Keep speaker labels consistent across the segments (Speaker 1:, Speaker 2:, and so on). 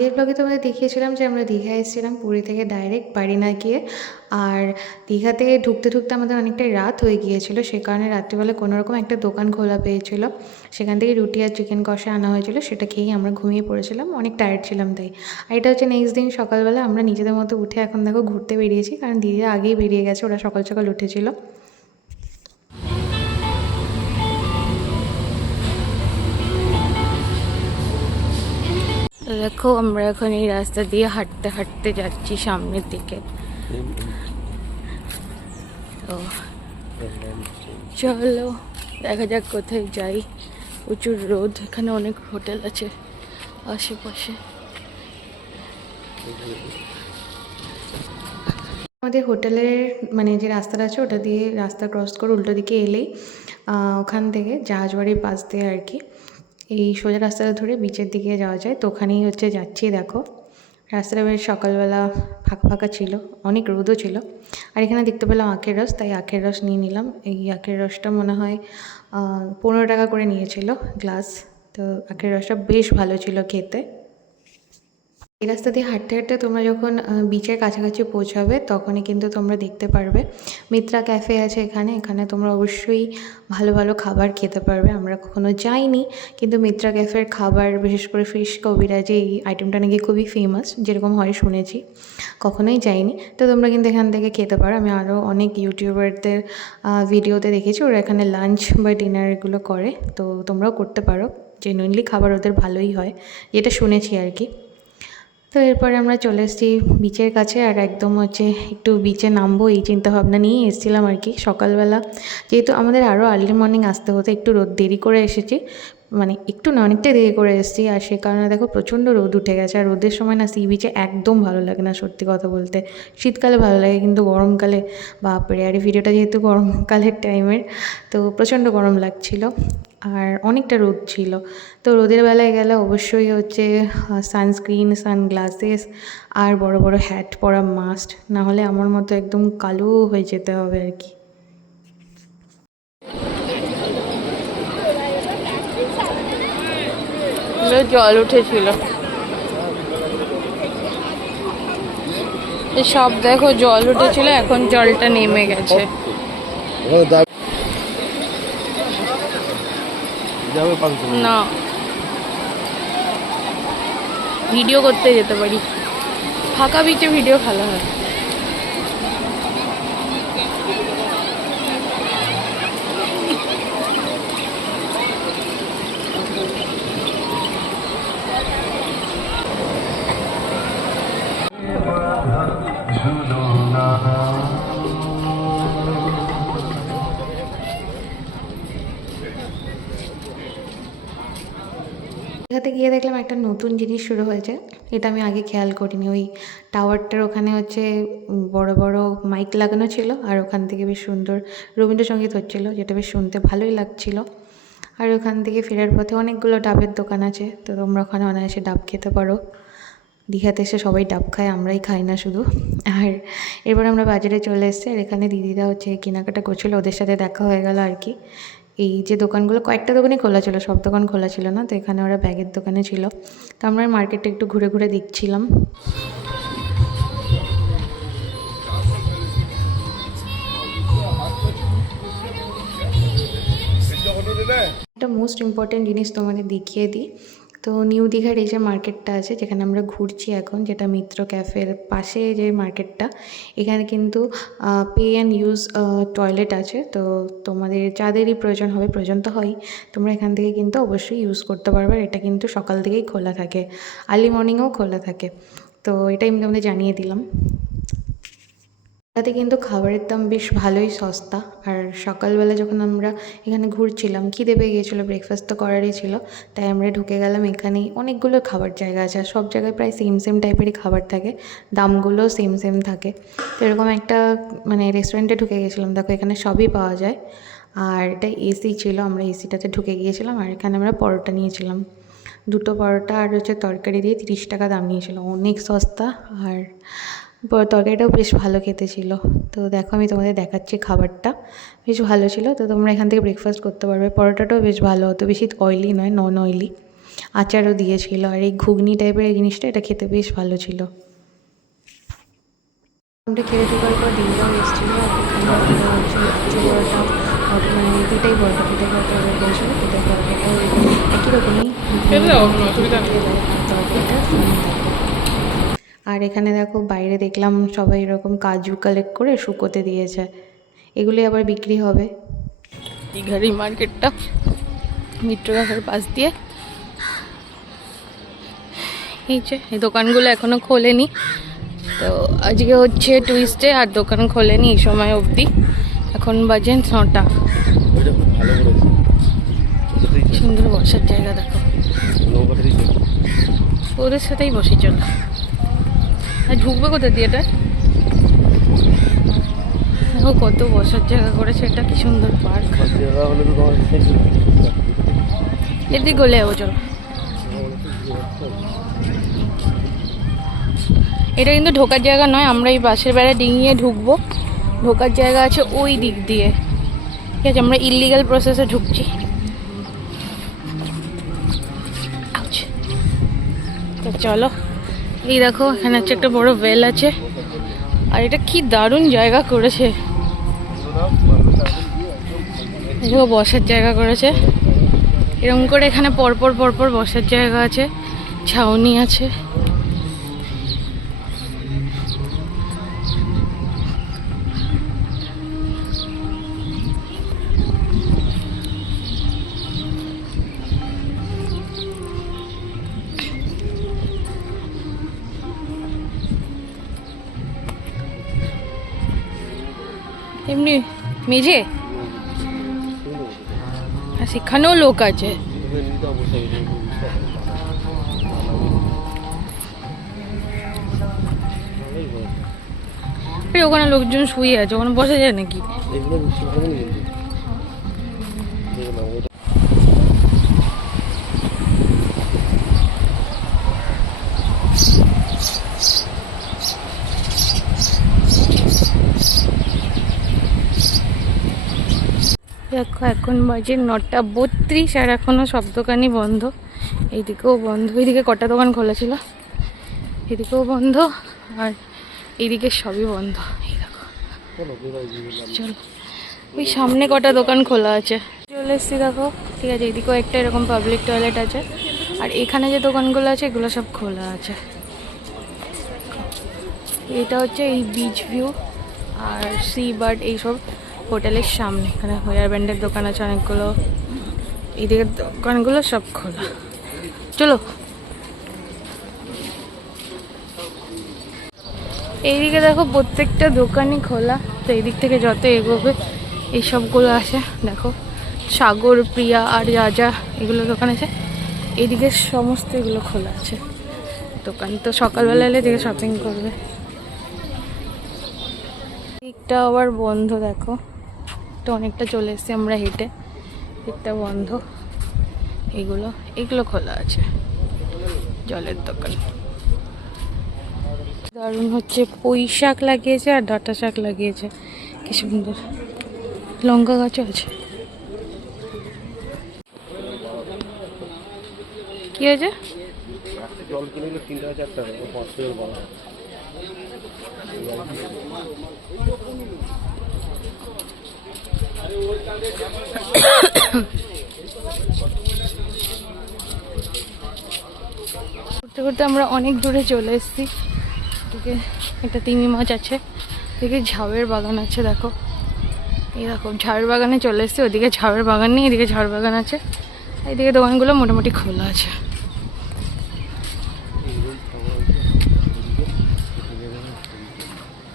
Speaker 1: আগের ব্লগে তোমাদের দেখিয়েছিলাম যে আমরা দীঘা এসেছিলাম পুরী থেকে ডাইরেক্ট বাড়ি না গিয়ে। আর দীঘাতে ঢুকতে ঢুকতে আমাদের অনেকটাই রাত হয়ে গিয়েছিল, সে কারণে রাত্রিবেলা কোনো রকম একটা দোকান খোলা পেয়েছিল। সেখান থেকে রুটি আর চিকেন কষা আনা হয়েছিল, সেটা খেয়েই আমরা ঘুমিয়ে পড়েছিলাম, অনেক টায়ার্ড ছিলাম তাই। আর এটা হচ্ছে নেক্সট দিন সকালবেলা, আমরা নিজেদের মতো উঠে এখন দেখো ঘুরতে বেরিয়েছি, কারণ দিদিরা আগেই বেরিয়ে গেছে, ওরা সকাল সকাল উঠেছিল। দেখো, আমরা এখন এই রাস্তা দিয়ে হাঁটতে হাঁটতে যাচ্ছি সামনের দিকে। তো চলো, দেখা যাক কোথায় যাই। প্রচুর রোদ, এখানে অনেক হোটেল আছে আশেপাশে। আমাদের হোটেলের মানে যে রাস্তাটা আছে, ওটা দিয়ে রাস্তা ক্রস করে উল্টো দিকে এলেই ওখান থেকে জাহাজবাড়ির পাশ দিয়ে আর কি। এই সোজা রাস্তাটা ধরে বিচের দিকে যাওয়া যায়। তো ওখানেই হচ্ছে যাচ্ছি, দেখো। রাস্তাটা বেশ সকালবেলা ফাঁকা ফাঁকা ছিল, অনেক রোদও ছিল। আর এখানে দেখতে পেলাম আখের রস, তাই আখের রস নিয়ে নিলাম। এই আখের রসটা মনে হয় পনেরো টাকা করে নিয়েছিল গ্লাস। তো আখের রসটা বেশ ভালো ছিল খেতে। এই রাস্তা দিয়ে হাঁটতে হাঁটতে তোমরা যখন বিচের কাছাকাছি পৌঁছাবে, তখনই কিন্তু তোমরা দেখতে পারবে। মিত্রা ক্যাফে আছে এখানে এখানে তোমরা অবশ্যই ভালো ভালো খাবার খেতে পারবে। আমরা কখনো যাইনি, কিন্তু মিত্রা ক্যাফের খাবার, বিশেষ করে ফিশ কবিরাজি এই আইটেমটা নাকি খুবই ফেমাস যেরকম হয় শুনেছি, কখনোই যাইনি। তো তোমরা কিন্তু এখান থেকে খেতে পারো। আমি আরও অনেক ইউটিউবারদের ভিডিওতে দেখেছি, ওরা এখানে লাঞ্চ বা ডিনার এগুলো করে, তো তোমরাও করতে পারো। জেনুইনলি খাবার ওদের ভালোই হয়, যেটা শুনেছি আর কি। তো এরপরে আমরা চলে এসেছি বিচের কাছে আর একদম হচ্ছে একটু বিচে নামবো, এই চিন্তা ভাবনা নিয়েই এসেছিলাম আর কি সকালবেলা। যেহেতু আমাদের আরও আর্লি মর্নিং আসতে হতো, একটু রোদ দেরি করে এসেছি মানে একটু না, অনেকটা দেরি করে এসেছি আর সে কারণে দেখো প্রচণ্ড রোদ উঠে গেছে। আর রোদের সময় না সি বিচে একদম ভালো লাগে না, সত্যি কথা বলতে। শীতকালে ভালো লাগে, কিন্তু গরমকালে, বাপরে, আর এই ভিডিওটা যেহেতু গরমকালের টাইমের তো প্রচণ্ড গরম লাগছিল। আর অনেকটা রোদ ছিল। তো রোদের বেলায় গেলে অবশ্যই হচ্ছে সানস্ক্রিন সানগ্লাসেস আর বড় বড় হ্যাট পরা মাস্ট না হলে আমার মতো একদম কালো হয়ে যেতে হবে আর কি। জল উঠেছিল। সব দেখো জল উঠেছিল এখন জলটা নেমে গেছে
Speaker 2: ওখানে দাঁড় যাবে পাঁচশো
Speaker 1: না। ভিডিও করতে যেতে পারি। ফাঁকা বিচে ভিডিও ভালো হয়। দীঘাতে গিয়ে দেখলাম একটা নতুন জিনিস শুরু হয়েছে। এটা আমি আগে খেয়াল করিনি। ওই টাওয়ারটার ওখানে হচ্ছে বড় বড় মাইক লাগানো ছিল আর ওখান থেকে বেশ সুন্দর রবীন্দ্রসঙ্গীত হচ্ছিল, যেটা বেশ শুনতে ভালোই লাগছিল। আর ওখান থেকে ফেরার পথে অনেকগুলো ডাবের দোকান আছে, তো তোমরা ওখানে অনায়াসে ডাব খেতে পারো। দীঘাতে এসে সবাই ডাব খায়, আমরাই খাই না শুধু। আর এরপর আমরা বাজারে চলে এসেছি আর এখানে দিদিরা হচ্ছে কেনাকাটা করছিল, ওদের সাথে দেখা হয়ে গেল আর কি। এই যে দোকানগুলো, কয়েকটা দোকানই খোলা ছিল, সব দোকান খোলা ছিল না, তো এখানে ওরা ব্যাগের দোকানে ছিল। তো আমরা মার্কেটটা একটু ঘুরে ঘুরে দেখছিলাম। একটা মোস্ট ইম্পর্টেন্ট জিনিস তোমাদের দেখিয়ে দিই। তো নিউ দীঘার এই যে মার্কেটটা আছে, যেখানে আমরা ঘুরছি এখন, যেটা মিত্র ক্যাফের পাশে যে মার্কেটটা, এখানে কিন্তু পে অ্যান্ড ইউজ টয়লেট আছে। তো তোমাদের যাদেরই প্রয়োজন হবে, প্রয়োজন তো হয় তোমরা এখান থেকে কিন্তু অবশ্যই ইউজ করতে পারবে। এটা কিন্তু সকাল থেকেই খোলা থাকে আর্লি মর্নিংয়েও খোলা থাকে। তো এটাই আমি তোমাদের জানিয়ে দিলাম। তাতে কিন্তু খাবারের দাম বেশ ভালোই সস্তা। আর সকালবেলা যখন আমরা এখানে ঘুরছিলাম, খিদে পেয়ে গিয়েছিল ব্রেকফাস্ট তো করারই ছিল, তাই আমরা ঢুকে গেলাম এখানেই। অনেকগুলো খাবার জায়গা আছে, আর সব জায়গায় প্রায় সেম সেম টাইপেরই খাবার থাকে। দামগুলোও সেম সেম থাকে। তো এরকম একটা মানে রেস্টুরেন্টে ঢুকে গেছিলাম। দেখো, এখানে সবই পাওয়া যায়। আর এটা এসি ছিল, আমরা এসিটাতে ঢুকে গিয়েছিলাম। আর এখানে আমরা পরোটা নিয়েছিলাম। দুটো পরোটা আর হচ্ছে তরকারি দিয়ে তিরিশ টাকা দাম নিয়েছিল। অনেক সস্তা। আর তরকারিটাও বেশ ভালো খেতে ছিল। তো দেখো আমি তোমাদের দেখাচ্ছি খাবারটা। বেশ ভালো ছিল। তো তোমরা এখান থেকে ব্রেকফাস্ট করতে পারবে। পরোটাটাও বেশ ভালো। হতো বেশি অয়েলি নয় নন অয়েলি আচারও দিয়েছিল। আর এই ঘুগনি টাইপের এই জিনিসটা এটা খেতে বেশ ভালো ছিল। আমরা খেয়ে ঢোকার পর দিনটাও এসেছিল দুটাই পরোটা দুটাই পরোটা অর্ডার করেছিল দুটাই পরোটাটাও একই রকমই। থাকে। আর এখানে দেখো বাইরে দেখলাম সবাই এরকম কাজু কালেক্ট করে শুকোতে দিয়েছে। এগুলি আবার বিক্রি হবে।
Speaker 3: দীঘার মার্কেটটা ক্যাফের পাশ দিয়ে। এই যে, এই দোকানগুলো এখনও খোলেনি। তো আজকে হচ্ছে টুইসডে আর দোকান খোলেনি এই সময় অবধি। এখন বাজে
Speaker 2: চল।
Speaker 3: সুন্দর বসার জায়গা দেখো। ওদের সাথেই বসে চল। ঢুকবে কোথা দিয়ে এটা? কত বসার জায়গা করেছে, এটা কি সুন্দর পার্ক। এদিক গলে যাব, চলো। এটা কিন্তু ঢোকার জায়গা নয়, আমরা এই বাসের বেড়া ডিঙিয়ে ঢুকবো। ঢোকার জায়গা আছে ওই দিক দিয়ে। ঠিক আছে, আমরা ইলিগাল প্রসেসে ঢুকছি. তো চলো। এই দেখো, এখানে হচ্ছে একটা বড় ওয়েল আছে। আর এটা কি দারুণ জায়গা করেছে। বসার জায়গা করেছে। এরকম করে এখানে পরপর পরপর বসার জায়গা আছে। ছাউনি আছে। এমনি মেঝে? সেখানেও লোক আছে। ওখানে লোকজন শুয়ে আছে ওখানে বসা যায় নাকি? দেখো, এখন বাজে নটা বত্রিশ আর এখনও সব দোকানই বন্ধ। এইদিকেও বন্ধ, এইদিকে কটা দোকান খোলা ছিল? এদিকেও বন্ধ আর এইদিকে সবই বন্ধ। এই দেখো।
Speaker 2: চলো,
Speaker 3: ওই সামনে কটা দোকান খোলা আছে। চলে এসছি দেখো, ঠিক আছে এদিকেও একটা এরকম পাবলিক টয়লেট আছে। আর এখানে যে দোকানগুলো আছে, এগুলো সব খোলা আছে। এটা হচ্ছে এই বিচ ভিউ আর সি বার্ড এইসব। হোটেলের সামনে, এখানে হেয়ার ব্যান্ডের দোকান আছে, অনেকগুলো এইদিকের দোকানগুলো সব খোলা। চলো। এইদিকে দেখো প্রত্যেকটা দোকানই খোলা, তো এই দিক থেকে যত এগোবে এই সবগুলো আছে দেখো, সাগর, প্রিয়া আর যা যা এগুলো দোকান আছে। এইদিকে সমস্ত এগুলো খোলা আছে। দোকান তো সকালবেলা এলে এদিকে শপিং করবে। দিকটা আবার বন্ধ, দেখো। তো অনেকটা চলে এসেছি আমরা হেঁটে। দিকটা বন্ধ। এগুলো এগুলো খোলা আছে। জলের দোকান। দারুণ হচ্ছে, পুঁই শাক লাগিয়েছে আর ডাঁটা শাক লাগিয়েছে। কি সুন্দর। লঙ্কা গাছও আছে। কি হয়েছে
Speaker 2: কিনে নিলে তিন টাকা চার টাকা ও পাঁচ টাকার বাড়া
Speaker 3: ঘুরতে ঘুরতে আমরা অনেক দূরে চলে এসেছি। এদিকে একটা তিমি মাছ আছে, এদিকে ঝাউয়ের বাগান আছে, দেখো। এই দেখো, ঝাউয়ের বাগানে চলে এসেছি, ওদিকে ঝাউয়ের বাগান নেই, এদিকে ঝাউয়ের বাগান আছে। এইদিকে দোকানগুলো মোটামুটি খোলা আছে।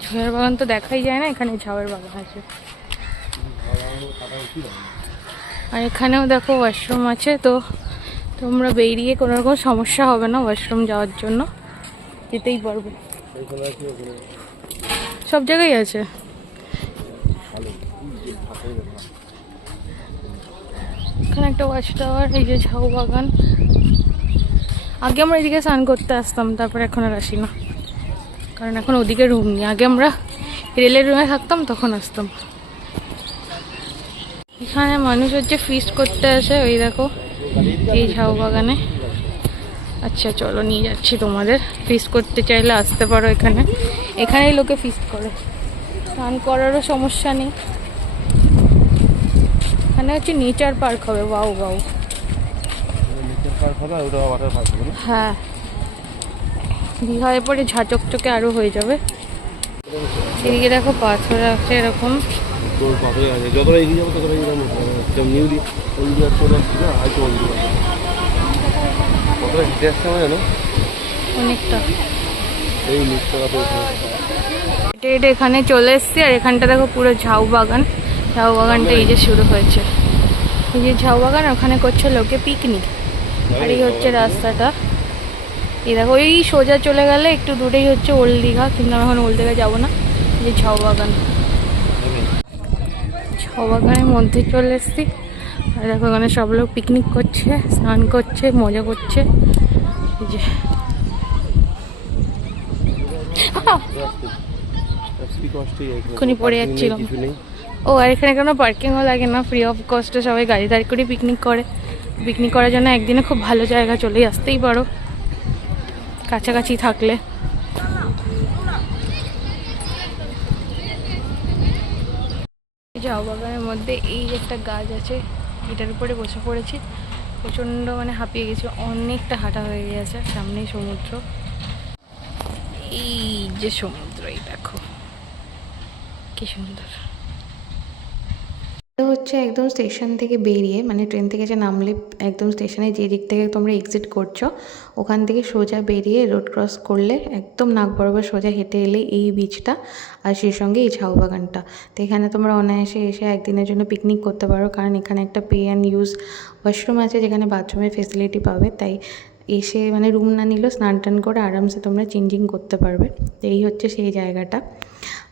Speaker 3: ঝাউয়ের বাগান তো দেখাই যায় না, এখানে ঝাউয়ের বাগান আছে। আর এখানেও দেখো ওয়াশরুম আছে, তো তোমরা বেরিয়ে কোনো রকম সমস্যা হবে না ওয়াশরুম যাওয়ার জন্য। যেতেই পারবে। সব জায়গায় আছে? এখানে একটা ওয়াচ টাওয়ার, এই যে ঝাউ বাগান। আগে আমরা এদিকে স্নান করতে আসতাম, তারপরে এখন আর আসি না। কারণ এখন ওদিকে রুম নেই। আগে আমরা রেলের রুমে থাকতাম, তখন আসতাম। এখানে মানুষ হচ্ছে ফিস্ট করতে আসে ওই দেখো এই ঝাউ বাগানে। আচ্ছা চলো নিয়ে যাচ্ছি তোমাদের। ফিস্ট করতে চাইলে আসতে পারো এখানে। এখানেই লোকে ফিস্ট করে। স্নান করারও সমস্যা নেই। এখানে হচ্ছে নেচার পার্ক হবে বাউ বাউ হ্যাঁ। দীঘায় পরে ঝাঁচকচকে আরও হয়ে যাবে। এদিকে দেখো পাথর আছে এরকম।
Speaker 2: তোর পাথরে আছে। যতটা এগিয়ে যাব ততটা যেমন নিউ আসছি না? হয়তো দিকে কতটা হেঁটে আসছে আমার জানো?
Speaker 3: অনেকটা।
Speaker 2: এই তো
Speaker 3: হেঁটে হেঁটে এখানে চলে এসছি আর এখানটা দেখো পুরো ঝাউ বাগান। ঝাউ বাগানটা এই যে শুরু হয়েছে। এই যে ঝাউ বাগান ওখানে করছে লোকে পিকনিক আর এই হচ্ছে রাস্তাটা। এই দেখো এই সোজা চলে গেলে একটু দূরেই হচ্ছে ওল্ড দীঘা কিন্তু আমি এখন ওল্ড দীঘা যাব না। এই যে ঝাউ বাগান। বাগানের মধ্যে চলে এসছি। আর দেখো এখানে সব লোক পিকনিক করছে, স্নান করছে, মজা করছে। যে। পড়ে। ও, আর এখানে কোনো পার্কিংও লাগে না ফ্রি অফ কস্টে সবাই গাড়ি দাঁড় করে পিকনিক করে। পিকনিক করার জন্য একদিনে খুব ভালো জায়গা চলেই আসতেই পারো। কাছাকাছি থাকলে। ঝাউ বাগানের মধ্যে এই যে একটা গাছ আছে, এটার উপরে বসে পড়েছি। প্রচণ্ড মানে হাঁপিয়ে গেছি, অনেকটা হাঁটা হয়ে গেছে, সামনেই সমুদ্র। এই যে সমুদ্র, এই দেখো, কি সুন্দর।
Speaker 1: এটা হচ্ছে একদম স্টেশন থেকে বেরিয়ে মানে ট্রেন থেকে যে নামলে একদম স্টেশনে যে দিক থেকে তোমরা এক্সিট করছ, ওখান থেকে সোজা বেরিয়ে রোড ক্রস করলে একদম নাক বরাবর সোজা হেঁটে এলে এই বিচটা আর সেই সঙ্গে এই ঝাউ বাগানটা। তো এখানে তোমরা অনায়াসে এসে একদিনের জন্য পিকনিক করতে পারো, কারণ এখানে একটা পে অ্যান্ড ইউজ ওয়াশরুম আছে যেখানে বাথরুমের ফেসিলিটি পাবে। তাই এসে মানে রুম না নিলেও স্নান টান করে আরামসে তোমরা চেঞ্জিং করতে পারবে। তো এই হচ্ছে সেই জায়গাটা।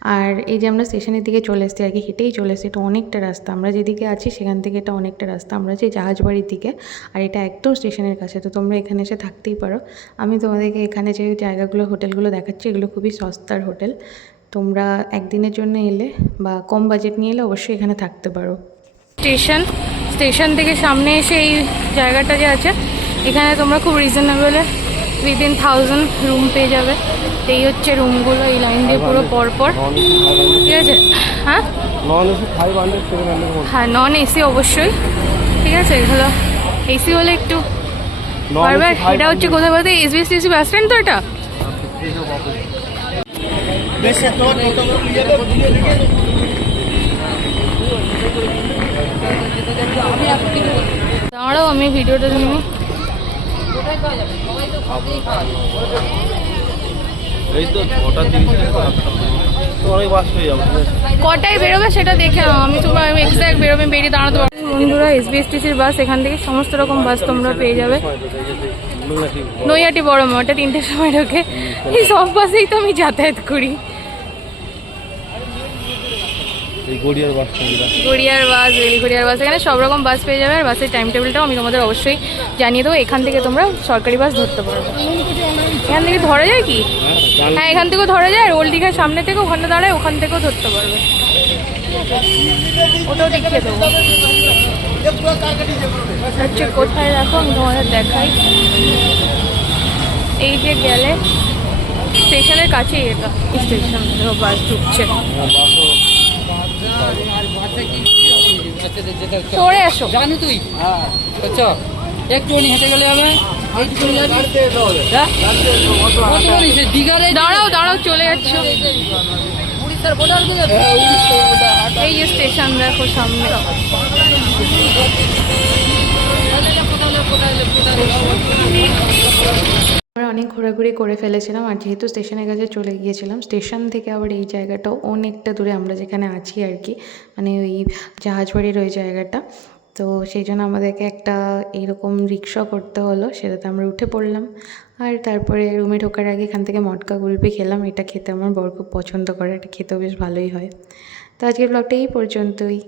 Speaker 1: আর এই যে আমরা স্টেশনের দিকে চলে এসেছি, আর কি হেঁটেই চলে এসেছি, এটা অনেকটা রাস্তা। আমরা যেদিকে আছি সেখান থেকে এটা অনেকটা রাস্তা। আমরা যে জাহাজবাড়ির দিকে, আর এটা একদম স্টেশনের কাছে, তো তোমরা এখানে এসে থাকতেই পারো। আমি তোমাদেরকে এখানে যে জায়গাগুলো, হোটেলগুলো দেখাচ্ছি, এগুলো খুবই সস্তার হোটেল। তোমরা একদিনের জন্য এলে বা কম বাজেট নিয়ে এলে অবশ্যই এখানে থাকতে পারো।
Speaker 3: স্টেশন স্টেশন থেকে সামনে এসে এই জায়গাটা যে আছে, এখানে তোমরা খুব রিজনেবলে উইদিন থাউজেন্ড রুম পেয়ে যাবে। এই হচ্ছে রুমগুলো এই লাইন দিয়ে পুরো পরপর। ঠিক আছে? হ্যাঁ? হ্যাঁ নন এসি অবশ্যই। ঠিক আছে এগুলো। এসি হলে একটু বারবার এটা হচ্ছে কোথায় বলতে? এসবিএসটিসি বাস স্ট্যান্ড তো এটা? দাঁড়াও আমি ভিডিওটা নিয়ে নিই।
Speaker 2: এই তো ছটা তিরিশ তো অনেক বাস হয়ে যাবে
Speaker 3: কটায় বেরোবে সেটা দেখে নাও। আমি তোমার এক্সাক্ট বেরোবে বেরিয়ে দাঁড়াতে পারব। বন্ধুরা এসবিএসটিসির বাস এখান থেকে সমস্ত রকম বাস তোমরা পেয়ে যাবে। নৈহাটি বড়। মাঠে তিনটের সময় ঢোকে। এই সব বাসেই তো আমি যাতায়াত করি।
Speaker 2: এই গড়িয়ার বাস
Speaker 3: গড়িয়ার বাস বেলিগড়িয়ার বাস এখানে সব রকম বাস পেয়ে যাবে আর বাসের টাইম টেবিলটাও আমি তোমাদের অবশ্যই জানিয়ে দেবো। এখান থেকে তোমরা সরকারি বাস ধরতে পারবে। এখান থেকে ধরা যায় কি? হ্যাঁ এখান থেকেও ধরা যায় আর ওল্ড দীঘার সামনে থেকে ওখানে দাঁড়ায় ওখান থেকেও ধরতে পারবে। ওটাও দেখিয়ে দেবো। হচ্ছে কোথায় রাখো? আমি তোমাদের দেখাই। এই যে গেলে স্টেশনের কাছেই এটা। স্টেশন বাস ঢুকছে। সরে এসো
Speaker 4: জানি তুই? আচ্ছা একটুখানি হেঁটে গেলে হবে। হ্যাঁ? দীঘারে
Speaker 3: দাঁড়াও দাঁড়াও চলে যাচ্ছ? এই যে স্টেশন দেখো সামনে
Speaker 1: আমরা অনেক ঘোরাঘুরি করে ফেলেছিলাম আর যেহেতু স্টেশনের কাছে চলে গিয়েছিলাম, স্টেশন থেকে আবার এই জায়গাটাও অনেকটা দূরে আমরা যেখানে আছি আর কি মানে ওই জাহাজবাড়ির ওই জায়গাটা। তো সেই জন্য আমাদেরকে একটা এরকম রিক্সা করতে হলো, সেটাতে আমরা উঠে পড়লাম। আর তারপরে রুমে ঢোকার আগে এখান থেকে মটকা গুলপি খেলাম, এটা খেতে আমার বর খুব পছন্দ করে, এটা খেতেও বেশ ভালোই হয়। তো আজকের ব্লগটা এই পর্যন্তই।